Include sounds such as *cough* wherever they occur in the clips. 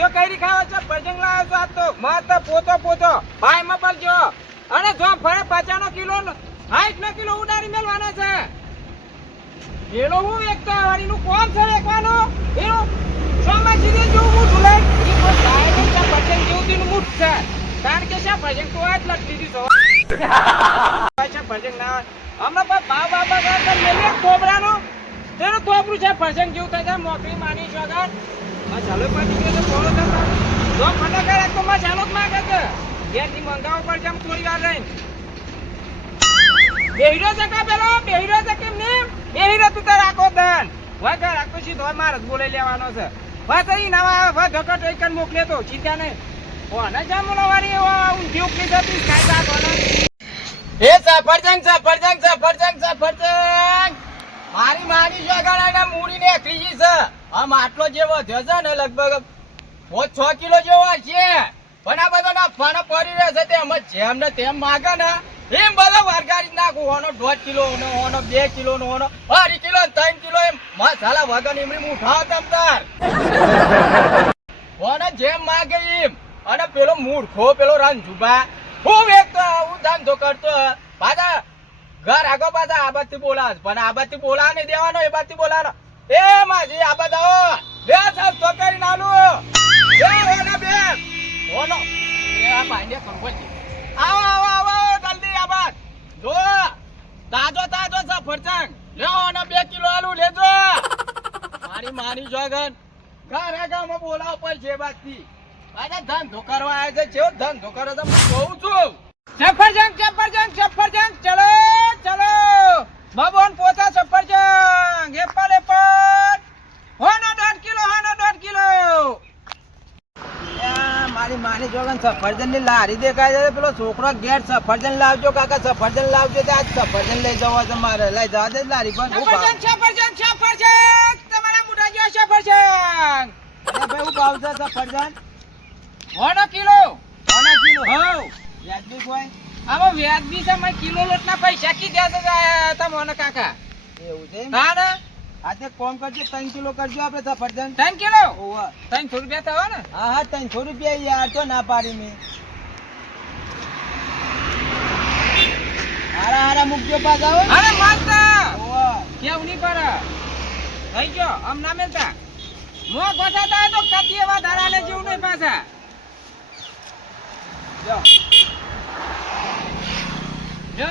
યો કઈરી ખાવા છે ફરજંગ લાવ્યો છો આ તો. મસ્ત પોતો પોતો. ભાઈ માં જો. અને જો ફરે પચાનો કિલો હાઈટ નો કિલો ઉડાડી મેલવાનો છે. પેલો હું એકતા વાળીનું કોમ છે એકવાનો એનો સોમાં સીધે જો હું લઈ ઈ કોઈ ગાય નહીં છે ફરજંગ જેવું મૂઠ છે. કારણ કે છે ફરજંગ તો આજ જ લટકી દીધો પાછા ફરજંગ ના. હમણાં પણ બા બાબા કરતા મેલે કોબરાનો. તેનો કોબરું છે ફરજંગ જેવું થાય છે મોકરી માની શોગન એક માં માગે છે. થોડી વાર રહીને. બેહીરો છે કા તું તાર આખો સીધો હોય લેવાનો છે. બસ અહીં નવા ધક્કા ટોઈ મોકલે તો, ચિંતા નહીં. ઓને જામુનો વાળી ઊંધી ઉકળી જતી જાત ઓને એ સફરજન સફરજન સફરજન સફરજન. મારી માની જગાડાના મૂડી ને ત્રીજી છે. આમ આટલો જેવો જશે ને લગભગ છ કિલો જેવો છે. પણ આ બધો ના પડી રહેશે તે અમે જેમ ને તેમ માગે ને, એમ બધો વરગાડી નાખું. ઓનો દોઢ કિલો નો ઓનો બે કિલો નો ઓનો, અઢી કિલો ત્રણ કિલો એમ. મસાલા વગર એમની ઉઠાવ તમ તાર? ઓને જેમ માગે એમ. અને પેલો મૂર્ખો, પેલો રંજુભા, હું વેચતો હું ધંધો કરતો. પાછા ઘર આગો પાછા આ બાજથી બોલાવ. પણ આ બાજથી બોલાવા નહીં દેવાનો, એ બાજથી બોલાવાનો. એ માજી, આ બધાઓ, બે સાહેબ છોકરી નાનું. બે ઓના બે ઓનો. એ આ ભાઈને કરવો આવો આવો આવો જલ્દી આ બાદ જો તાજો તાજો સફરજન લ્યો ઓનો બે કિલો આલુ, લેજો. મારી માની જોગન. ઘરે ગામમાં બોલાવ પર છે બાકી અરે ધંધો કરવા આવે છે. જેવો ધંધો કરો તો હું જોઉં છું. સફરજંગ સફરજંગ સફરજંગ ચલો ચલો. બબોન પોતા સફરજન. એપલ એપલ હોનો દોઢ કિલો હોનો દોઢ કિલો મારી માની જોગન સફરજનની લારી દેખાય છે. પેલો છોકરો ઘેર સફરજન લાવજો કાકા સફરજન લાવજો તે આજ સફરજન લઈ જવો છે મારે. લઈ જવા દે લારી પર. સફરજન સફરજન સફરજન! તમારા મોઢા જેવા સફરજન ભાઈ હું ભાવ છે સફરજન? હોનો કિલો! કોના કિલો? હો વ્યાજબી કોઈ? આમાં વ્યાજબી છે મેં કિલો લોટના પૈસા કીધા છે તમને કાકા. એવું છે? ના ના. તે કોમ કરજો ત્રણ કિલો કરજો આપણે સફરજન. ત્રણ કિલો? ત્રણસો રૂપિયા થવા ને? હા હા ત્રણસો રૂપિયા યાર તો ના પાડી મેં. હારા હારા મૂકજો પાછા હો. અરે ઓવા. કેવું નહીં પર થઈ ગયો આમ ના મેલતા. મો ગોઠા થાય તો કતી એવા ધારાલે જેવું નહીં પાછા જો. જો.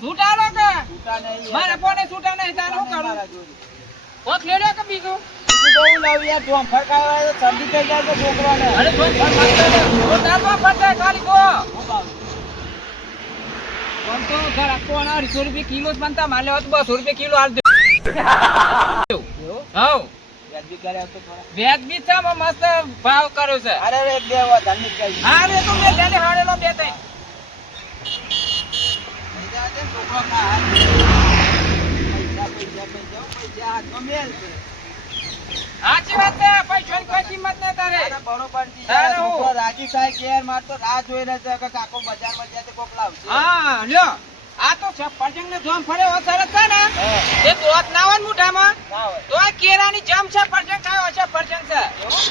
છૂટા લો કે. મારા પોને છૂટા નહીં તારે શું કરું. કોક લેડ્યો કે બીજું? બીજું તો હું લાવું યાર ખાવા તો શરદી થઈ જાય તો છોકરોને. અરે તો તો તારવા પડશે ખાલી ગો કોણ તો ઘર આખો અઢીસો રૂપિયા કિલો જ બનતા? માલે હોત બસો રૂપિયા કિલો હાલ દે. એવું વ્યાજબી કર્યા તો થોડા વ્યાજબી છે મસ્ત ભાવ કર્યો છે. અરે બે વધારે નહીં કહી હા રે તો મેં તેને હાડેલો બે ત્રણ રાજી થાય કે યાર તો રાહ જોઈ રહ્યો છે કે કાકો બજારમાં જાય તો કોક લાવશે. હા લ્યો. આ તો સફરજન ને જોમ ફરે સરસ છે ને? એ દોત ના હોય ને મોઢામાં? તો આ કેરાની જમ છે ફરજન ખાયો છે ફરજન છે.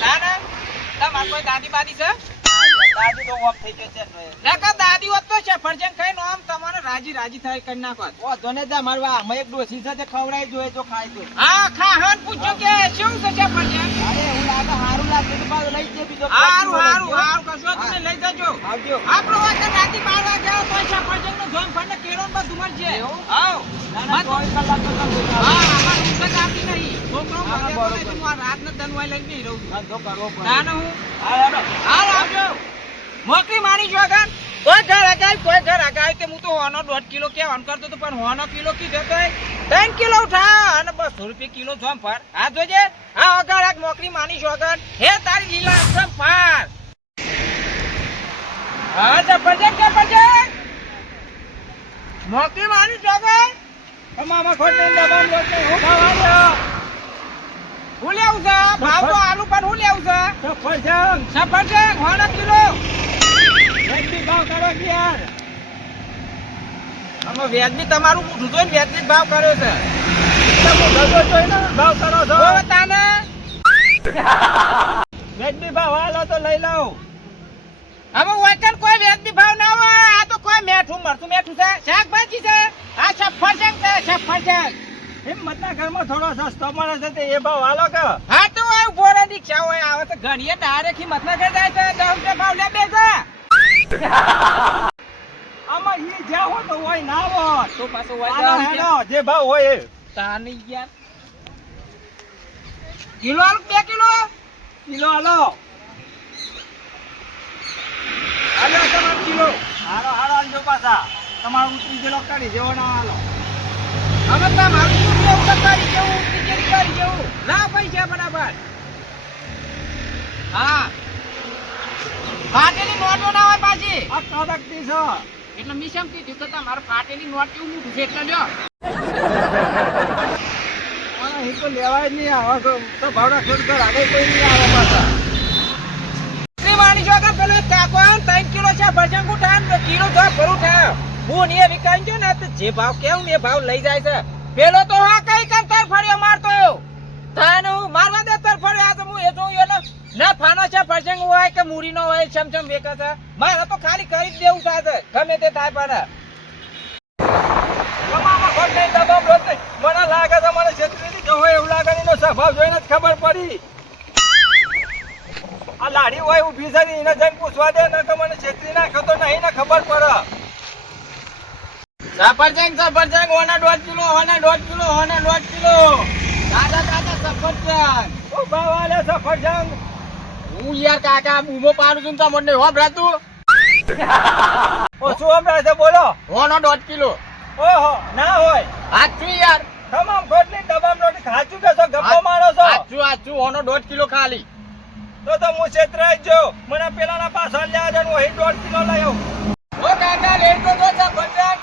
ના ના. તમાર કોઈ દાદી બાદી છે? દાદી તો ઓફ થઈ ગઈ છે ને. નકર દાદી હોત તો છે ફરજન આમ તમારે રાજી રાજી થાય કરી નાખો વાંધો નહીં, તાર મારે આમાં એક ડોશી છે ખવડાવી જોઈએ તો ખાય તો. હા ખા હન પૂછજો કે શું છે છે અરે એવું લાગે સારું લાગશે તો પાછો લઈ જજે. બીજો હારું હારું હારું કશો તમે લઈ જજો. આવજો. આપણો વાગે રાતી બાર વાગે આવો તો છે નો કેળો મત- કલાક તો હા અમાર નહીં. છોકરો દનવાઈ લઈને રહું. છું ધંધો કરવો પડે. ના ના હું. મોકલી મારી જો આગળ. કોઈ ઘર અગાય કોઈ ઘર અગાય તે હું તો હોનો દોઢ કિલો કહેવાનું કરતો તો પણ હોનો કિલો કીધો તો ત્રણ કિલો ઉઠા અને બસો રૂપિયા કિલો જોમ ફાર આ જોજે. આ અગર આ નોકરી માની છો અગર હે તારી લીલા આશ્રમ ફાર હા જબરજસ્ત જબરજસ્ત નોકરી માની છો અગર મામા ખોટી દબાણ લોટ નહીં, હું ખાવા હું લેવું છે? ભાવ તો આલુ પણ હું લેવું છે? સફરજન, સફરજન હોના કિલો. વેચી ભાવ કરો કે યાર. આમાં વ્યાજબી તમારું મોઢું જોઈને વ્યાજબી ભાવ કર્યો છે. ભાવ કરો છો. તાને. વેચની ભાવ હાલો તો લઈ લઉં. હવે વચન કોઈ વ્યાજબી ભાવ ના હોય. આ તો કોઈ મેઠું મરતું મેઠું છે. શાકભાજી છે. આ સફરજન છે સફરજન હિંમતના ઘરમાં થોડો સસ્તો મળે છે તે એ ભાવ હાલો કે હા તો આ હોય. આવે તો ઘણીએ ડાયરેક્ટ હિંમત ના જાય છે. દસ રૂપિયા ભાવ લે બેસે. આમાં ઈ જ્યાં હોય તો હોય ના હોય. તો પાછો હેડો જે ભાવ હોય એ. તાની યાર કિલો આલુ બે કિલો? કિલો હાલો આલો તમારો કિલો. હાલો હાલો આલજો પાછા. તમારો ઉતરી ગયેલો કાઢી જેવો ના હાલો હવે તમારું મારું કેવું તો કરી જેવું ઉતરી જેવું કાઢી જેવું. લાવ પૈસા બરાબર. હા. ફાટેલી નોટો ના હોય પાછી. આ કડકતી છે. એટલે મેં શેમ કીધું કે તમારે ફાટેલી નોટ કેવું મૂકું છે? એટલે લ્યો. આ અહીં તો લેવાય નહીં આવે તો તો ભાવ રાખ્યો તો ઘર આગળ કોઈ નહીં આવે પાછા. વાણી કે પેલો કાકો ત્રણ કિલો છે ભજન ઉઠાય ને કિલો જો ભરું થાય હું ને વિકાઈ જો ને તો જે ભાવ કેવું એ ભાવ લઈ જાય છે. પેલો તો હા કઈ કઈ તર ફળ્યો મારતો તાનું મારવા દે તર ફળ્યો આ તો હું એ જોઉં એનો ના ફાનો છે ભજંગ હોય કે મૂડીનો હોય, છમ છમ વેકા છે. મારે તો ખાલી કરી જ દેવું થાય ગમે તે થાય પણ. મને લાગે છે, મને છેતરીથી કે હોય એવું લાગે એનો સ્વભાવ જોઈને જ ખબર પડી. આ લાડી હોય, ઊભી છે એને જઈને પૂછવા દે ને તો મને છેતરી નાખ્યો તો નહીં ને ખબર પડે. સફરજંગ સફરજંગ ઓના દોઢ કિલો, ઓના દોઢ કિલો, ઓના દોઢ કિલો. દાદા દાદા સફરજંગ ઓ બાવાલે આલે સફરજન. હું યાર કાકા બૂમો પાડું છું તો મને વાપરાતું ઓછું હમણાં છે? બોલો. ઓનો દોઢ કિલો. ઓહો ના હોય. સાચું યાર. તમામ ખોટની તમામ રોટી ખાચું કે છો ગપ્પો મારો છો? સાચું સાચું ઓનો દોઢ કિલો ખાલી. તો તો હું છેતરાઈ જ મને પેલાના પાછળ લેવા દે હું અહીં દોઢ કિલો લઈ આવું. ઓ કાકા લેતો તો સફરજન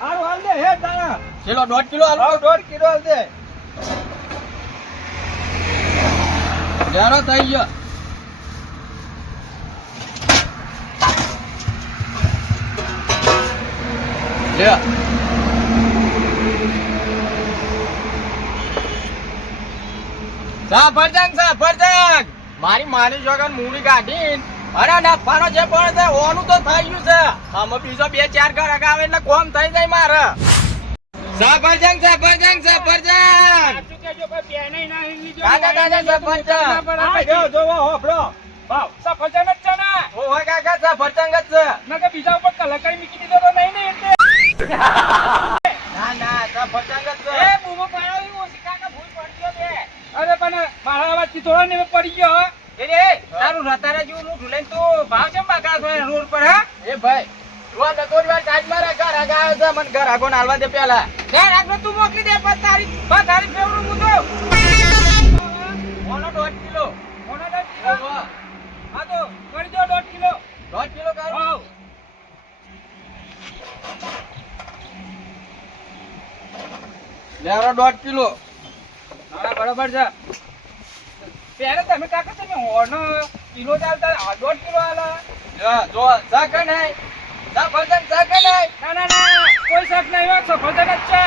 હારું હાલ દે હે તારા. ચલો દોઢ કિલો હાલ. દોઢ કિલો હાલ દે. જારો થઈ ગયો. લે સફરજન મારી માની જોગન મૂડી કાઢી અરે નફાનો જે પણ છે ઓનું તો થઈ ગયું છે. અમે બીજો બે ચાર ઘર અગાવે એટલે કોમ થઈ જાય મારે. સફરજન સફરજન સફરજન! કાકા કાકા સફરજન! આ જો જોવો હોફળો ભાવ સફરજન જ છે ને? ઓહો કાકા સફરજન જ છે. નકર બીજા ઉપર કલર કરી મૂકી દીધો તો નહીં ને એટલે. ના ના સફરજન જ છે. એ બૂમો પાડ્યો ઓછી કાકા ભૂલ પડી બે અરે પણ મારા અવાજથી થોડો ને પડી ગયો એટલે તારું રતારા જેવું મોઢું લઈને તું ભાવ કેમ બાકા રોડ પર હા? એ ભાઈ તું આ થોડી વાર કાઢ ઘર આગા આવે છે મને ઘર આગો નાલવા દે પેલા. તું મોકલી દે બસ તારી ફેવરું ઓનો દોઢ કિલો. કોનો દોઢ કિલો? હા તો કરી દો દોઢ કિલો. દોઢ કિલો કાઢ. હોવ. દોઢ કિલો. હા બરોબર છે. ત્યારે તમે કાકા તમે હોનો કિલો ચાલતા દોઢ કિલો આલા. જો જા કઈ નહીં. સફરજન સક નહીં? ના ના ના કોઈ શક નહીં હોય સફરજન જ છે.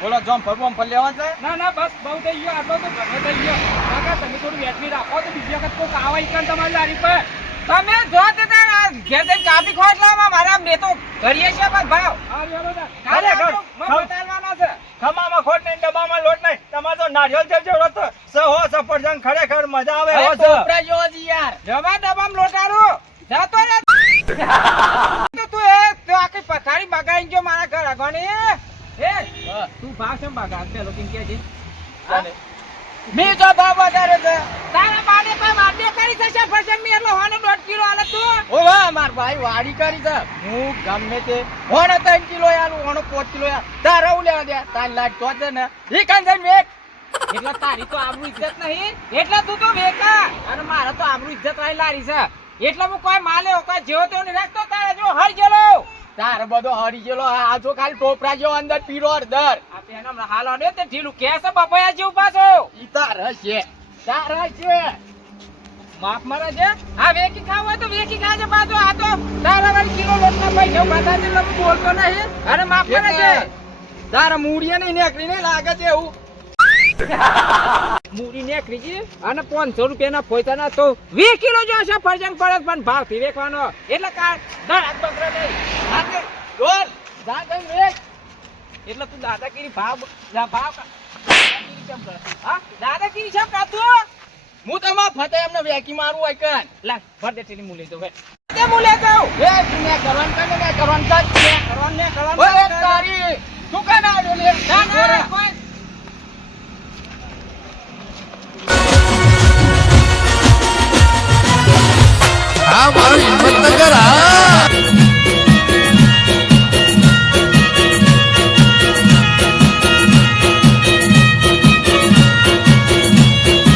બોલો જોમ ફરબોમ ફર લેવા છે? ના ના બસ બહુ થઈ ગયો આટલો તો ઘણો થઈ ગયો. કાકા તમે થોડું વેચવી રાખો તો બીજી વખત કોઈક આવા ઈકણ તમારી લારી પર. તમે જો તે તાર ઘેર જઈને કાપી ખોટલામાં મારા મેં તો બસ ભાવ. હા મફત આલવાના છે. ખમામાં ખોટ નહીં ડબ્બામાં લોટ નહીં. તમારે તો નારિયેળ જેવ જેવડો તો સહો સફરજન ખરેખર મજા આવે અરે છે. જેવો છે યાર. જવા ડબ્બામાં લોટારો. જતો રે *laughs* તો તું એ તો આખી પથારી બગાડી ગયો મારા ઘર આગળની એ તું ભાવ કેમ કે છે? ભાવ વધારે છે. તારા બાને કોઈ વાડે કરી છે સફરજન મી એટલે હોને દોઢ કિલો આલે તું. ઓ વાહ માર ભાઈ વાડી કરી છે. હું ગમે તે હોને ત્રણ કિલો આલું હોને પાંચ કિલો તારા હું લેવા દે. તાર લાટ તો છે ને. ઈ કાન જઈને વેચ. એટલે તારી તો આબરૂ ઇજ્જત નહીં. એટલે તું તો વેકા અને મારે તો આબરૂ ઇજ્જત રહી લારી છે. એટલે હું કોઈ માલે કોઈ જેવો તેવો નહીં. રાખતો તારે જો હર ગયેલો તારે બધો હરી ગયેલો આ જો ખાલી ટોપરા જેવો અંદર પીરો અડધર આ પેનમ હાલો ને તે ઢીલું કે છે બાપા જેવું પાછો ઈ તાર છે તાર છે માફ મારા છે આ વેકી ખાવ હોય તો વેકી ખાજે પાછો. આ તો તારા વાળી કિલો લોટના પૈસા પાછા થાય લોકો બોલતો નહીં. અરે માફ મારા છે તારા મૂડીએ નહીં નીકળી નહીં લાગે છે એવું. મૂડી નીકળી ગઈ અને પાંચસો રૂપિયાના પૈસાના તો વીસ કિલો જો સફરજન પડે પણ ભાવથી વેચવાનો. એટલે કાર ધડાક બકરા નહીં. વેચ. એટલે તું દાદાગીરી ભાવ ભાવ હા? દાદાગીરી છે કાતું હું તમારા ફતે એમને વેકી મારું હોય કન લા દે તેની મુલે તો તે મુલે તો. વેચ ને કરવાનું કર ને કરવાનું કર ને તું આવ્યો